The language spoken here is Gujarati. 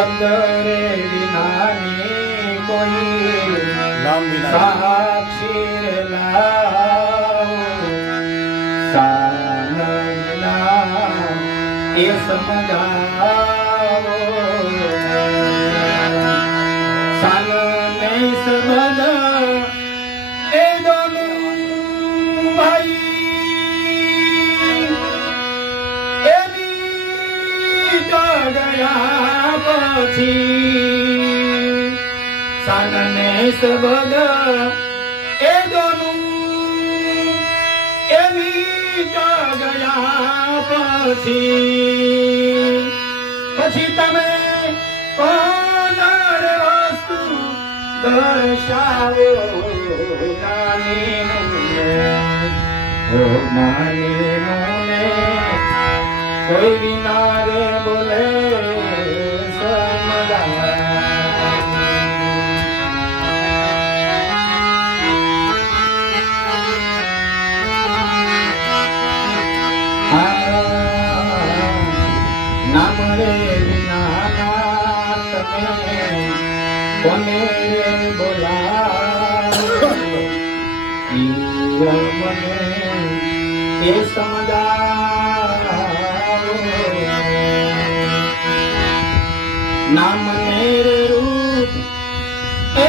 શબ્દ રે વિનાની કોઈ સાક્ષી રે લાવો. એ સમજાવો. પછી સાનને સબદ એ દોનું એવી ગયા પછી પછી તમે કોણ વસ્તુ દર્શાવો નાની ઓ નાની કોઈ વિના રે વિના તમે બોલાવો મને એ સમજાવો. નામ રૂપ એ